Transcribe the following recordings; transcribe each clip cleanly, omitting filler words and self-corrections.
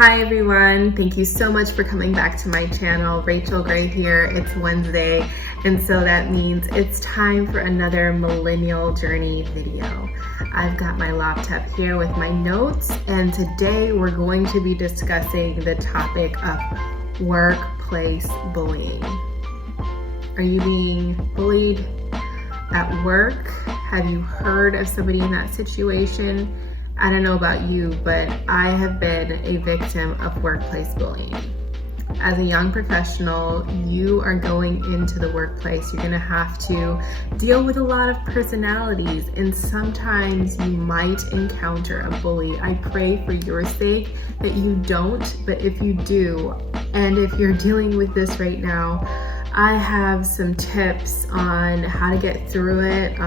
Hi everyone, thank you so much for coming back to my channel. Rachel Gray here. It's Wednesday, and so that means it's time for another millennial journey video. I've got my laptop here with my notes, and today we're going to be discussing the topic of workplace bullying. Are you being bullied at work? Have you heard of somebody in that situation? I don't know about you, but I have been a victim of workplace bullying. As a young professional, you are going into the workplace. You're gonna have to deal with a lot of personalities, and sometimes you might encounter a bully. I pray for your sake that you don't, but if you do, and if you're dealing with this right now, I have some tips on how to get through it,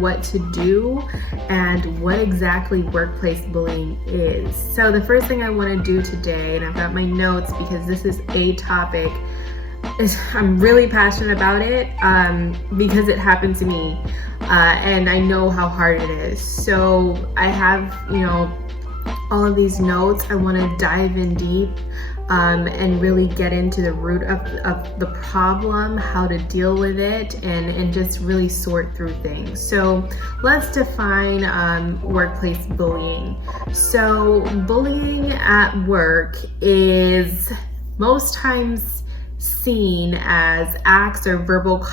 what to do, and what exactly workplace bullying is. So the first thing I want to do today, and I've got my notes because this is a topic, I'm really passionate about it because it happened to me, and I know how hard it is. So I have, all of these notes. I want to dive in deep and really get into the root of the problem, how to deal with it, and just really sort through things. So let's define workplace bullying. So bullying at work is most times seen as acts or verbal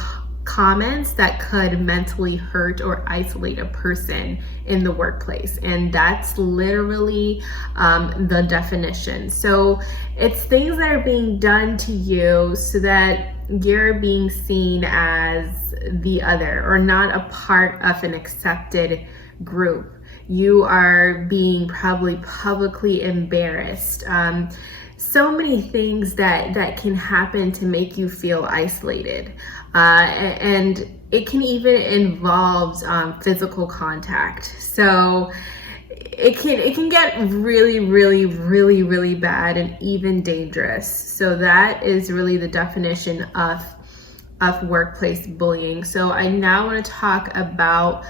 comments that could mentally hurt or isolate a person in the workplace, and that's literally the definition. So it's things that are being done to you so that you're being seen as the other or not a part of an accepted group. You are being probably publicly embarrassed. So many things that can happen to make you feel isolated. And it can even involve physical contact. So it can get really bad and even dangerous. So that is really the definition of workplace bullying. So I now want to talk about,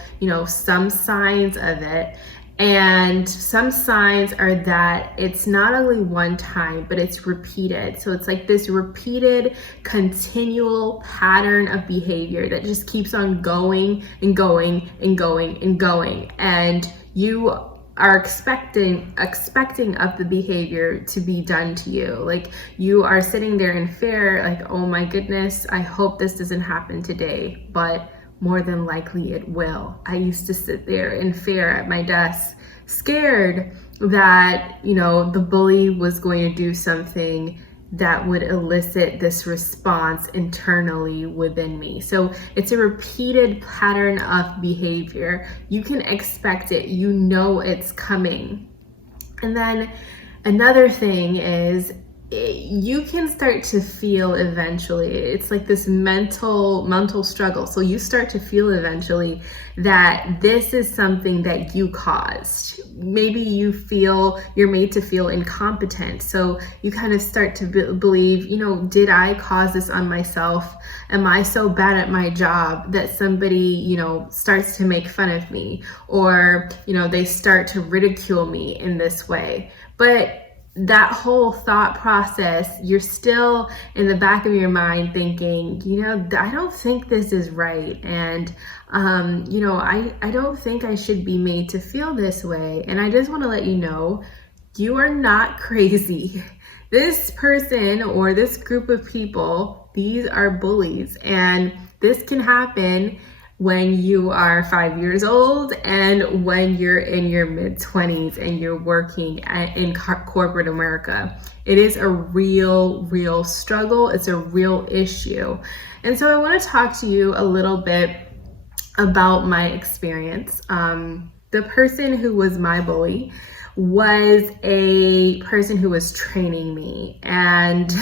some signs of it. And some signs are that it's not only one time, but it's repeated. So it's like this repeated, continual pattern of behavior that just keeps on going and going and going and going. And you are expecting of the behavior to be done to you. Like you are sitting there in fear, like, oh my goodness, I hope this doesn't happen today. But more than likely it will. I used to sit there in fear at my desk, scared that, the bully was going to do something that would elicit this response internally within me. So it's a repeated pattern of behavior. You can expect it, it's coming. And then another thing is, you can start to feel eventually, it's like this mental struggle. So you start to feel eventually that this is something that you caused. Maybe you feel you're made to feel incompetent. So you kind of start to believe, did I cause this on myself? Am I so bad at my job that somebody, starts to make fun of me, or, they start to ridicule me in this way? But that whole thought process, you're still in the back of your mind thinking, I don't think this is right. And, I don't think I should be made to feel this way. And I just want to let you know, you are not crazy. This person or this group of people, these are bullies. And this can happen when you are 5 years old and when you're in your mid-20s and you're working in corporate America. It is a real struggle. It's a real issue. And so I want to talk to you a little bit about my experience. The person who was my bully was a person who was training me, and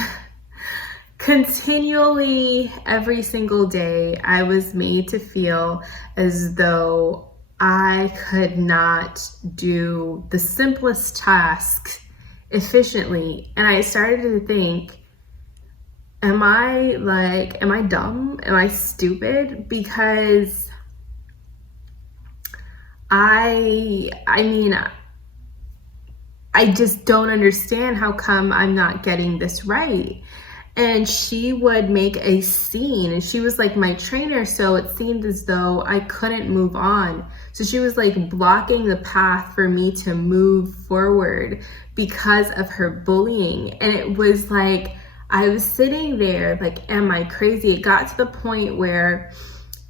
continually, every single day, I was made to feel as though I could not do the simplest task efficiently. And I started to think, am I dumb? Am I stupid? Because I mean, I just don't understand how come I'm not getting this right. And she would make a scene, and she was like my trainer, so it seemed as though I couldn't move on. So she was like blocking the path for me to move forward because of her bullying. And it was like, I was sitting there like, am I crazy? It got to the point where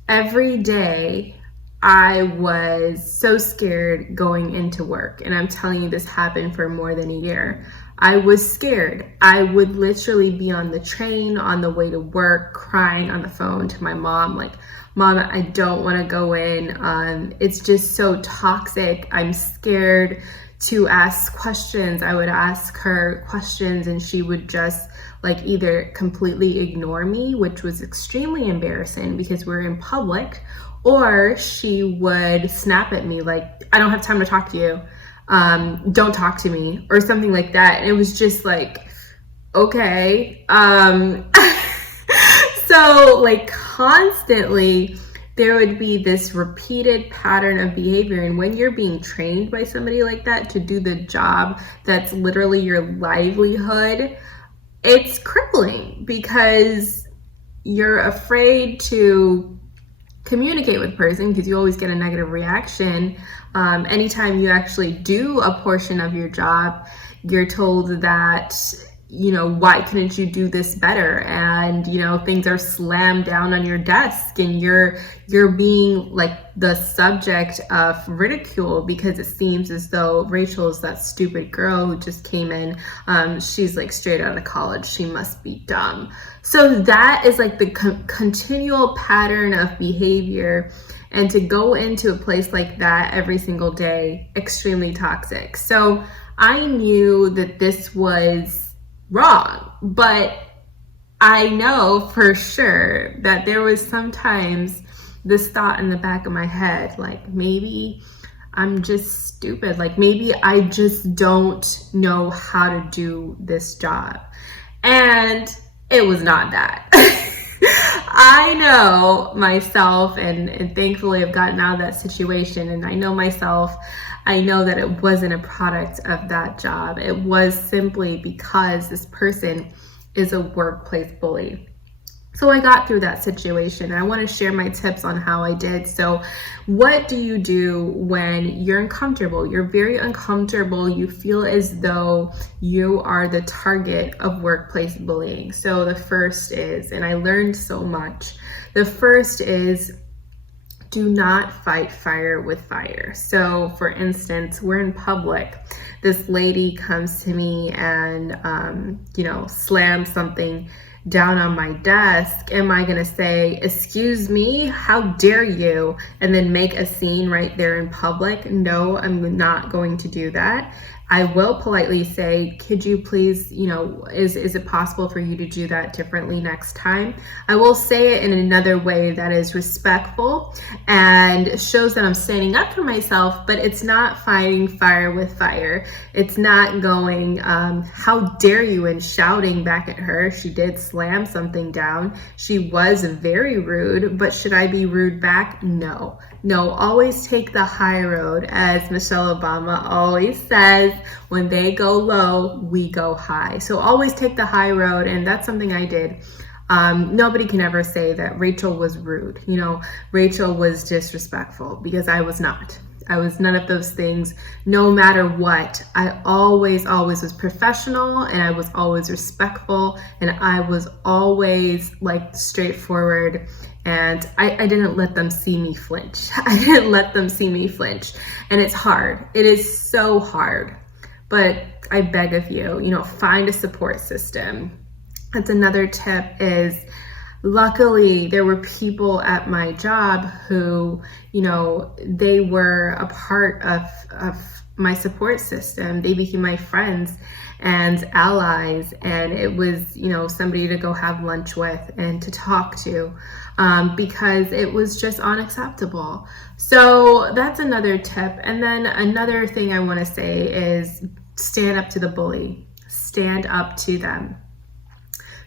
every day I was so scared going into work. And I'm telling you, this happened for more than a year. I was scared. I would literally be on the train on the way to work, crying on the phone to my mom, like, Mom, I don't want to go in. It's just so toxic. I'm scared to ask questions. I would ask her questions and she would just like either completely ignore me, which was extremely embarrassing because we're in public, or she would snap at me like, I don't have time to talk to you. Don't talk to me, or something like that. And it was just like, okay. So like constantly there would be this repeated pattern of behavior. And when you're being trained by somebody like that to do the job that's literally your livelihood, it's crippling because you're afraid to communicate with the person because you always get a negative reaction. Anytime you actually do a portion of your job, you're told that, why couldn't you do this better? And, things are slammed down on your desk and you're being like the subject of ridicule because it seems as though Rachel is that stupid girl who just came in. She's like straight out of college. She must be dumb. So that is like the continual pattern of behavior. And to go into a place like that every single day, extremely toxic. So I knew that this was wrong, but I know for sure that there was sometimes this thought in the back of my head, like maybe I'm just stupid. Like maybe I just don't know how to do this job. And it was not that. I know myself and thankfully I've gotten out of that situation, and I know myself. I know that it wasn't a product of that job. It was simply because this person is a workplace bully. So I got through that situation. I want to share my tips on how I did. So what do you do when you're uncomfortable? You're very uncomfortable. You feel as though you are the target of workplace bullying. So the first is, and I learned so much, the first is, do not fight fire with fire. So for instance, we're in public. This lady comes to me and, slams something down on my desk. Am I gonna say, excuse me, how dare you? And then make a scene right there in public? No, I'm not going to do that. I will politely say, could you please, is it possible for you to do that differently next time? I will say it in another way that is respectful and shows that I'm standing up for myself, but it's not fighting fire with fire. It's not going, how dare you, and shouting back at her. She did slam something down. She was very rude, but should I be rude back? No. No, always take the high road. As Michelle Obama always says, when they go low, we go high. So always take the high road, and that's something I did. Nobody can ever say that Rachel was rude. Rachel was disrespectful, because I was not. I was none of those things. No matter what, I always was professional, and I was always respectful, and I was always like straightforward. And I didn't let them see me flinch. I didn't let them see me flinch. And it's hard. It is so hard. But I beg of you, find a support system. That's another tip is, luckily there were people at my job who, they were a part of my support system. They became my friends and allies. And it was, somebody to go have lunch with and to talk to. Because it was just unacceptable. So that's another tip. And then another thing I want to say is stand up to the bully. Stand up to them.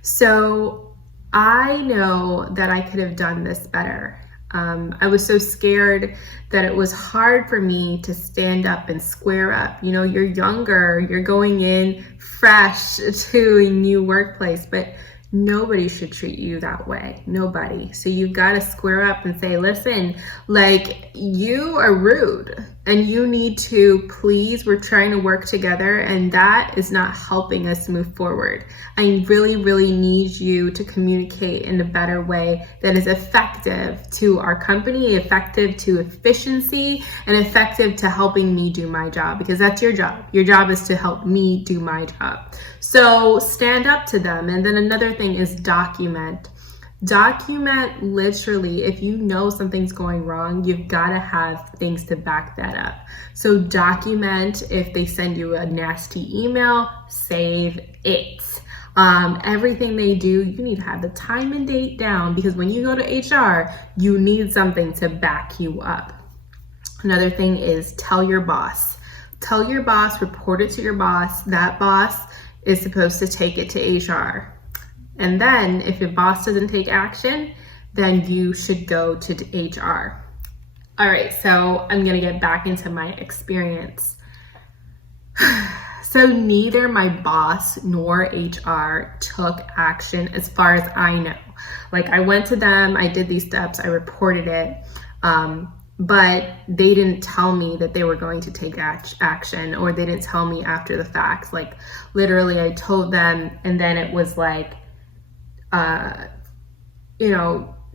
So I know that I could have done this better. I was so scared that it was hard for me to stand up and square up. You know, you're younger, you're going in fresh to a new workplace, but nobody should treat you that way. Nobody. So you've got to square up and say, listen, like, you are rude and you need to please, we're trying to work together and that is not helping us move forward. I really, really need you to communicate in a better way that is effective to our company, effective to efficiency, and effective to helping me do my job, because that's your job. Your job is to help me do my job. So stand up to them. And then another thing is document. Document literally, if you know something's going wrong, you've got to have things to back that up. So document if they send you a nasty email, save it. Everything they do, you need to have the time and date down, because when you go to HR, you need something to back you up. Another thing is tell your boss. Tell your boss, report it to your boss. That boss is supposed to take it to HR. And then if your boss doesn't take action, then you should go to HR. All right, so I'm gonna get back into my experience. So neither my boss nor HR took action as far as I know. Like, I went to them, I did these steps, I reported it, but they didn't tell me that they were going to take action, or they didn't tell me after the fact. Like, literally I told them, and then it was like,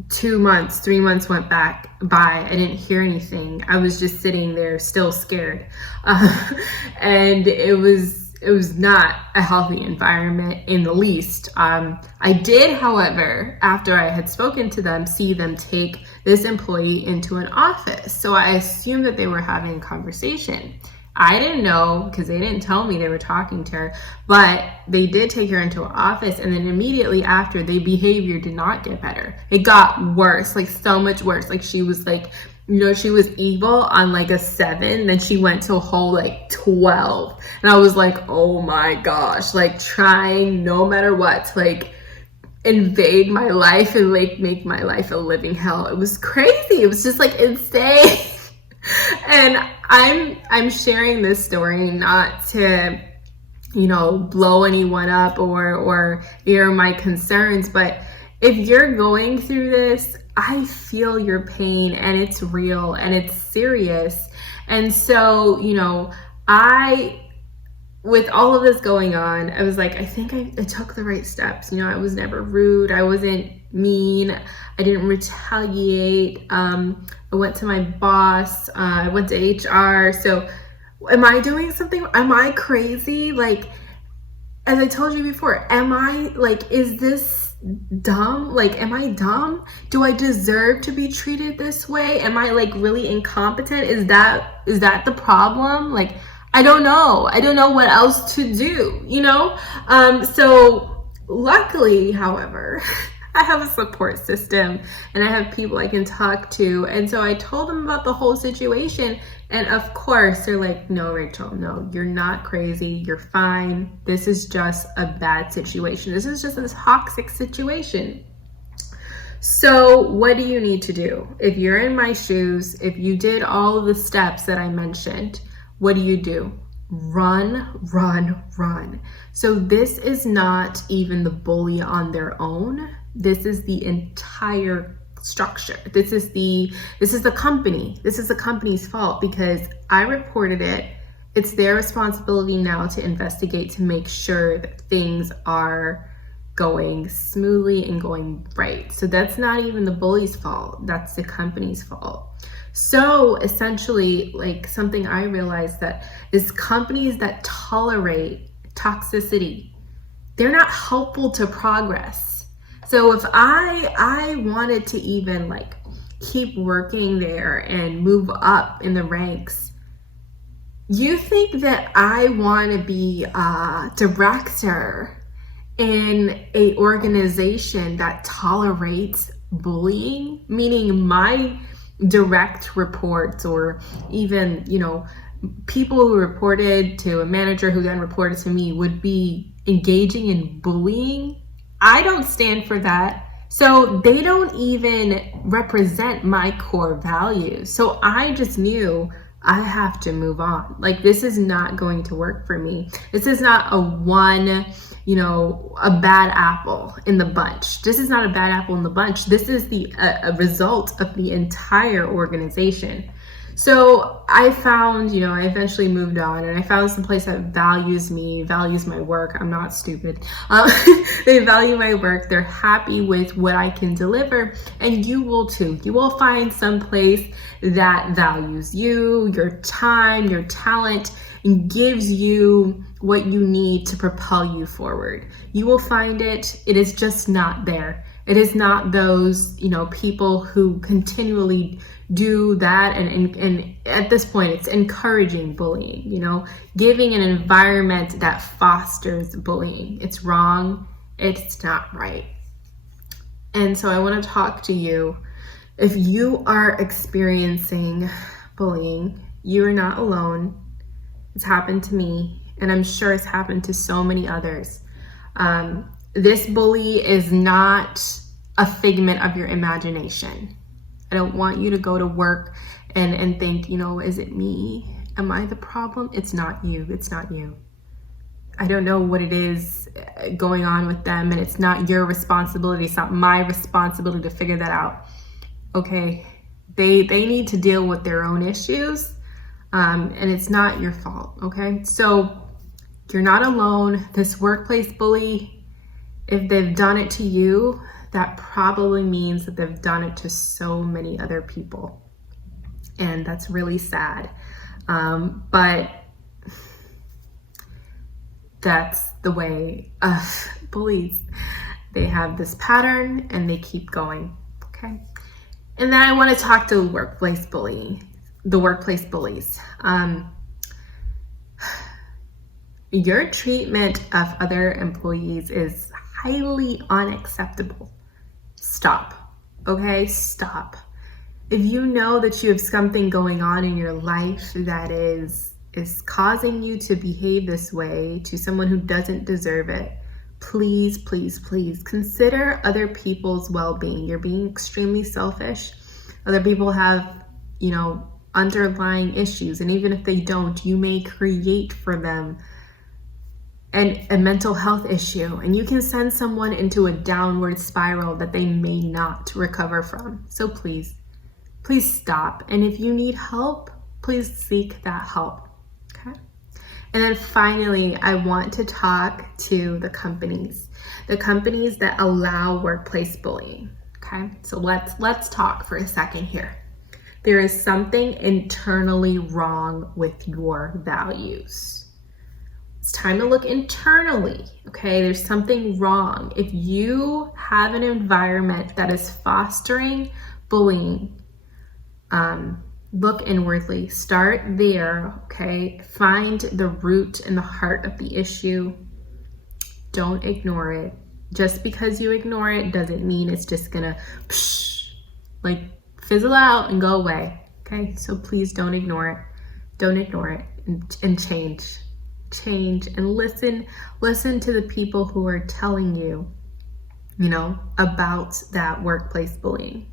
2 months, 3 months went by. I didn't hear anything. I was just sitting there still scared. And it was not a healthy environment in the least. I did, however, after I had spoken to them, see them take this employee into an office. So I assumed that they were having a conversation. I didn't know, because they didn't tell me they were talking to her, but they did take her into an office, and then immediately after, the behavior did not get better. It got worse, like so much worse. Like, she was like, she was evil on like a 7, then she went to a whole like 12. And I was like, oh my gosh, like trying no matter what to like invade my life and like make my life a living hell. It was crazy. It was just like insane. And I'm sharing this story not to, blow anyone up or air my concerns, but if you're going through this, I feel your pain, and it's real and it's serious. And so, with all of this going on, I was like, I think I took the right steps. I was never rude. I wasn't mean. I didn't retaliate. I went to my boss. I went to HR. So am I doing something? Am I crazy? Like, as I told you before, am I like, is this dumb? Like, am I dumb? Do I deserve to be treated this way? Am I like really incompetent? Is that the problem? Like, I don't know. I don't know what else to do, So luckily, however, I have a support system and I have people I can talk to. And so I told them about the whole situation. And of course, they're like, no, Rachel, no, you're not crazy. You're fine. This is just a bad situation. This is just a toxic situation. So what do you need to do? If you're in my shoes, if you did all of the steps that I mentioned, what do? Run, run, run. So this is not even the bully on their own. This is the entire structure. This is the company. This is the company's fault, because I reported it. It's their responsibility now to investigate, to make sure that things are going smoothly and going right. So that's not even the bully's fault. That's the company's fault. So essentially, like, something I realized that is companies that tolerate toxicity, they're not helpful to progress. So if I wanted to even like keep working there and move up in the ranks, you think that I want to be a director in a organization that tolerates bullying, meaning my direct reports, or even, people who reported to a manager who then reported to me, would be engaging in bullying? I don't stand for that. So they don't even represent my core values. So I just knew I have to move on. Like, this is not going to work for me. This is not a bad apple in the bunch. This is not a bad apple in the bunch. This is a result of the entire organization. So I found, I eventually moved on, and I found some place that values me, values my work. I'm not stupid. They value my work. They're happy with what I can deliver, and you will too. You will find some place that values you, your time, your talent, and gives you what you need to propel you forward. You will find it. It is just not there. It is not those, people who continually do that. And at this point, it's encouraging bullying, giving an environment that fosters bullying. It's wrong. It's not right. And so I want to talk to you. If you are experiencing bullying, you are not alone. It's happened to me, and I'm sure it's happened to so many others. This bully is not a figment of your imagination. I don't want you to go to work and think, is it me? Am I the problem? It's not you. It's not you. I don't know what it is going on with them, and it's not your responsibility. It's not my responsibility to figure that out. Okay? They need to deal with their own issues, and it's not your fault. Okay? So you're not alone. This workplace bully, if they've done it to you, that probably means that they've done it to so many other people. And that's really sad. But that's the way bullies, they have this pattern and they keep going. Okay. And then I want to talk to the workplace bullies. Your treatment of other employees is highly unacceptable. Stop. Okay? Stop. If you know that you have something going on in your life that is causing you to behave this way to someone who doesn't deserve it, please, please, please consider other people's well-being. You're being extremely selfish. Other people have, underlying issues. And even if they don't, you may create for them a mental health issue, and you can send someone into a downward spiral that they may not recover from. So please stop. And if you need help, please seek that help. Okay. And then finally, I want to talk to the companies that allow workplace bullying. Okay. So let's talk for a second here. There is something internally wrong with your values. It's time to look internally, okay? There's something wrong. If you have an environment that is fostering bullying, look inwardly. Start there, okay? Find the root and the heart of the issue. Don't ignore it. Just because you ignore it doesn't mean it's just gonna fizzle out and go away, okay? So please don't ignore it. Don't ignore it and change and listen to the people who are telling you, about that workplace bullying.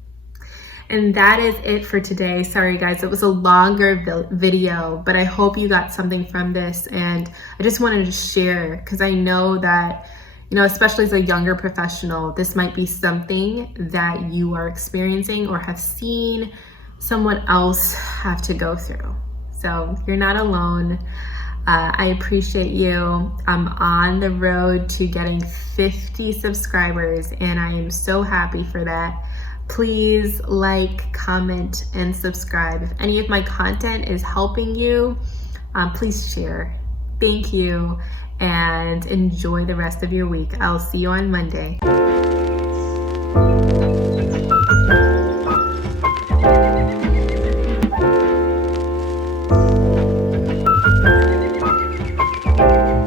And that is it for today. Sorry guys, it was a longer video, but I hope you got something from this. And I just wanted to share, because I know that, especially as a younger professional, this might be something that you are experiencing or have seen someone else have to go through. So you're not alone. I appreciate you. I'm on the road to getting 50 subscribers, and I am so happy for that. Please like, comment, and subscribe. If any of my content is helping you, please share. Thank you, and enjoy the rest of your week. I'll see you on Monday.